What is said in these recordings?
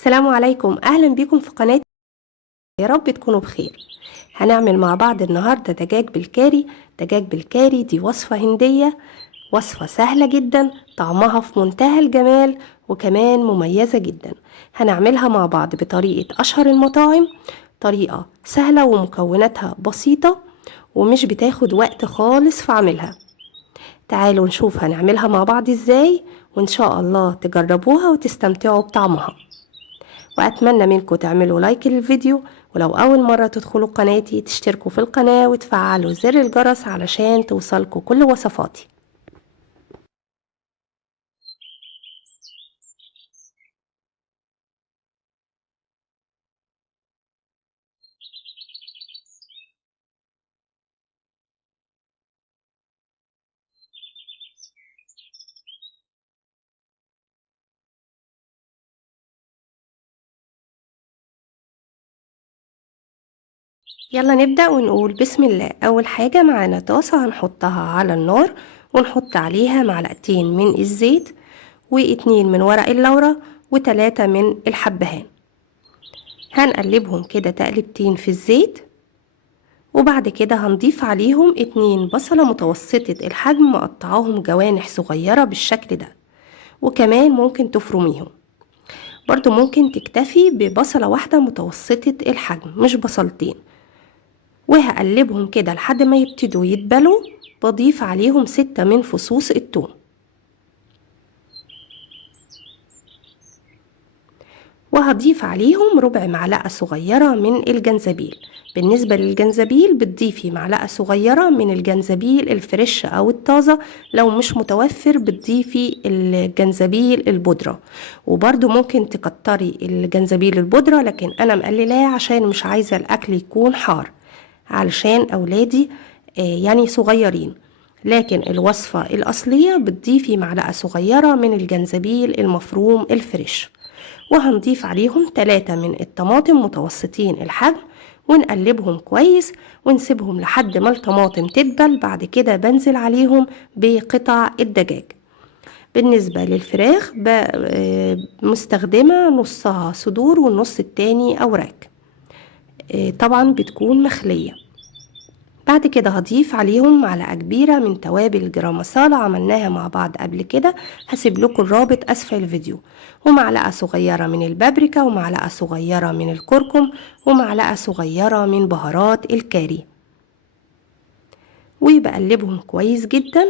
السلام عليكم، أهلا بكم في قناتي. يا رب تكونوا بخير. هنعمل مع بعض النهاردة دجاج بالكاري. دجاج بالكاري دي وصفة هندية، وصفة سهلة جدا، طعمها في منتهى الجمال وكمان مميزة جدا. هنعملها مع بعض بطريقة أشهر المطاعم، طريقة سهلة ومكوناتها بسيطة ومش بتاخد وقت خالص في عملها. تعالوا نشوف هنعملها مع بعض ازاي، وإن شاء الله تجربوها وتستمتعوا بطعمها. وأتمنى منكم تعملوا لايك للفيديو، ولو أول مرة تدخلوا قناتي تشتركوا في القناة وتفعلوا زر الجرس علشان توصلكوا كل وصفاتي. يلا نبدأ ونقول بسم الله. أول حاجة معانا طاسة هنحطها على النار، ونحط عليها معلقتين من الزيت، واتنين من ورق اللورة، وتلاتة من الحبهان. هنقلبهم كده تقلبتين في الزيت، وبعد كده هنضيف عليهم اتنين بصلة متوسطة الحجم مقطعاهم جوانح صغيرة بالشكل ده، وكمان ممكن تفرميهم. برضو ممكن تكتفي ببصلة واحدة متوسطة الحجم مش بصلتين. وهقلبهم كده لحد ما يبتدوا يدبلوا. بضيف عليهم 6 من فصوص الثوم، وهضيف عليهم ربع معلقة صغيرة من الجنزبيل. بالنسبة للجنزبيل بتضيفي معلقة صغيرة من الجنزبيل الفريش أو الطازة، لو مش متوفر بتضيفي الجنزبيل البودرة. وبرضو ممكن تكتري الجنزبيل البودرة، لكن أنا مقللاه عشان مش عايزة الأكل يكون حار علشان أولادي يعني صغيرين. لكن الوصفة الأصلية بتضيفي معلقة صغيرة من الجنزبيل المفروم الفريش. وهنضيف عليهم 3 من الطماطم متوسطين الحجم، ونقلبهم كويس ونسيبهم لحد ما الطماطم تدبل. بعد كده بنزل عليهم بقطع الدجاج. بالنسبة للفراخ مستخدمة نصها صدور والنص التاني أوراق، طبعا بتكون مخلية. بعد كده هضيف عليهم معلقة كبيرة من توابل جرام مصالة عملناها مع بعض قبل كده، هسيب لكم الرابط اسفل الفيديو. ومعلقة صغيرة من البابريكا، ومعلقة صغيرة من الكركم، ومعلقة صغيرة من بهارات الكاري. وبقلبهم كويس جدا،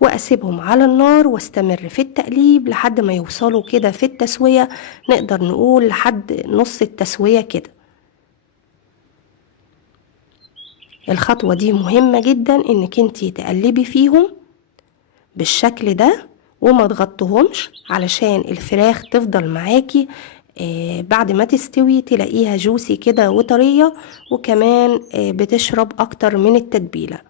واسيبهم على النار واستمر في التقليب لحد ما يوصلوا كده في التسوية. نقدر نقول لحد نص التسوية كده. الخطوة دي مهمة جدا انك انتي تقلبي فيهم بالشكل ده وما تغطهمش، علشان الفراخ تفضل معاكي بعد ما تستوي تلاقيها جوسي كده وطرية، وكمان بتشرب اكتر من التتبيلة.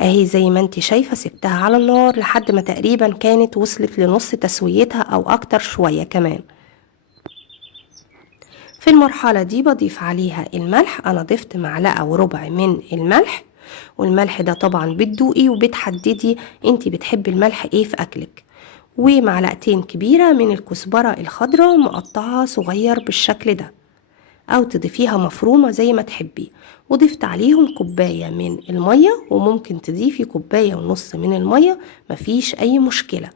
اهي زي ما انت شايفة سبتها على النار لحد ما تقريبا كانت وصلت لنص تسويتها او اكتر شوية كمان. في المرحلة دي بضيف عليها الملح. انا ضفت معلقة وربع من الملح، والملح ده طبعا بتدوقي وبتحددي انتي بتحبي الملح ايه في اكلك. ومعلقتين كبيرة من الكزبرة الخضراء مقطعة صغير بالشكل ده، او تضيفيها مفرومة زي ما تحبي. وضفت عليهم كوباية من المية، وممكن تضيفي كوباية ونص من المية، مفيش اي مشكلة.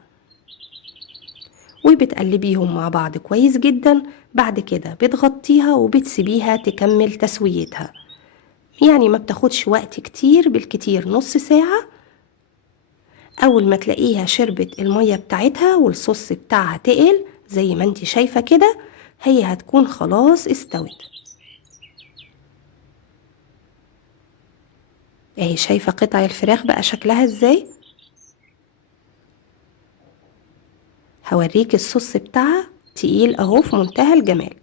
وبتقلبيهم مع بعض كويس جدا. بعد كده بتغطيها وبتسيبيها تكمل تسويتها، يعني ما بتاخدش وقت كتير، بالكتير نص ساعة. اول ما تلاقيها شربت المية بتاعتها والصوص بتاعها تقل زي ما انت شايفة كده، هي هتكون خلاص استوت. اهي شايفة قطع الفراخ بقى شكلها ازاي. هوريك الصوص بتاعها تقيل اهو في منتهى الجمال.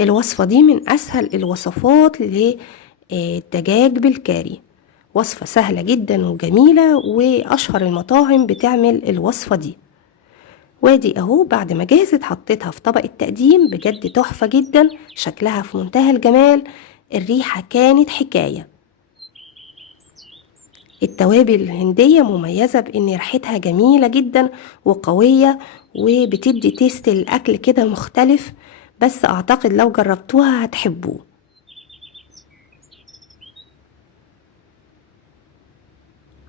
الوصفة دي من اسهل الوصفات للدجاج بالكاري، وصفة سهلة جدا وجميلة، واشهر المطاعم بتعمل الوصفة دي. وادي اهو بعد ما جهزت حطيتها في طبق التقديم. بجد تحفة جدا، شكلها في منتهى الجمال، الريحة كانت حكاية. التوابل الهندية مميزة بإن ريحتها جميلة جدا وقوية، وبتدي تيست الأكل كده مختلف، بس أعتقد لو جربتوها هتحبوه.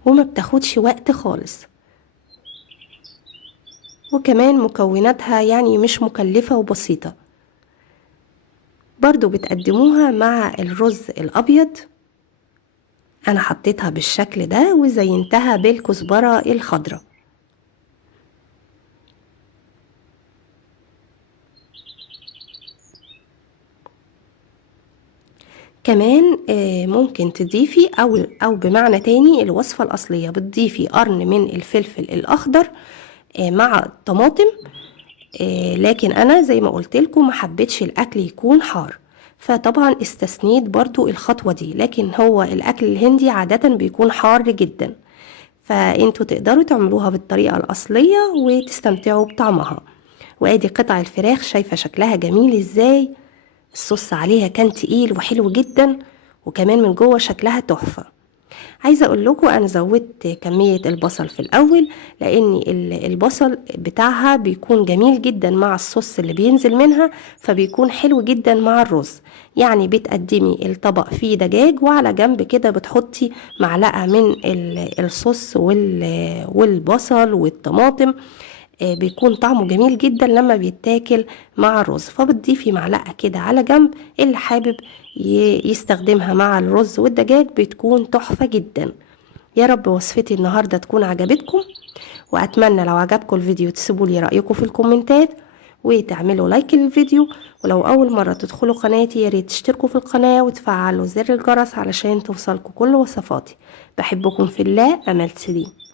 وما بتاخدش وقت خالص، وكمان مكوناتها يعني مش مكلفة وبسيطة. برضو بتقدموها مع الرز الأبيض. أنا حطيتها بالشكل ده وزينتها بالكزبرة الخضراء. كمان ممكن تضيفي أو بمعنى تاني الوصفة الأصلية بتضيفي قرن من الفلفل الأخضر مع الطماطم. لكن أنا زي ما قلتلكم محبتش الأكل يكون حار، فطبعا استثنيت برضو الخطوة دي، لكن هو الأكل الهندي عادة بيكون حار جدا، فانتوا تقدروا تعملوها بالطريقة الأصلية وتستمتعوا بطعمها. وادي قطع الفراخ، شايفة شكلها جميل ازاي، الصوص عليها كان تقيل وحلو جدا، وكمان من جوه شكلها تحفة. عايزة اقول لكم انا زودت كمية البصل في الاول، لان البصل بتاعها بيكون جميل جدا مع الصوص اللي بينزل منها، فبيكون حلو جدا مع الرز. يعني بتقدمي الطبق فيه دجاج، وعلى جنب كده بتحطي معلقة من الصوص والبصل والطماطم. بيكون طعمه جميل جدا لما بيتاكل مع الرز، فبتضيفي معلقة كده على جنب. اللي حابب يستخدمها مع الرز والدجاج بتكون تحفة جدا. يا رب وصفتي النهاردة تكون عجبتكم، وأتمنى لو عجبكم الفيديو تسيبوا لي رأيكم في الكومنتات وتعملوا لايك للفيديو. ولو أول مرة تدخلوا قناتي ياريت تشتركوا في القناة وتفعلوا زر الجرس علشان توصلكم كل وصفاتي. بحبكم في الله، أمل سليم.